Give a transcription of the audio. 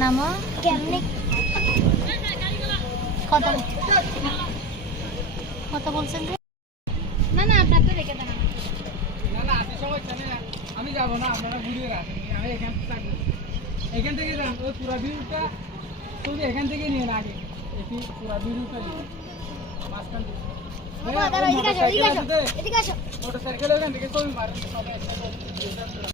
নামো কেমনে কথা কথা বলছেন যে না না আপনাকে রেখে দেন না না আজ সময় জানেন আমি যাব না আপনারা ভিডিও রাখেন আমি এখান থেকে যান ওই পুরো ভিউটা তুমি এখান থেকে নিয়ে না আগে এটি পুরো ভিউটা মাঝখান বাবা দাঁড়াও এদিকে আসো মোটরসাইকেল এখান থেকে ছবি মারেন সবাই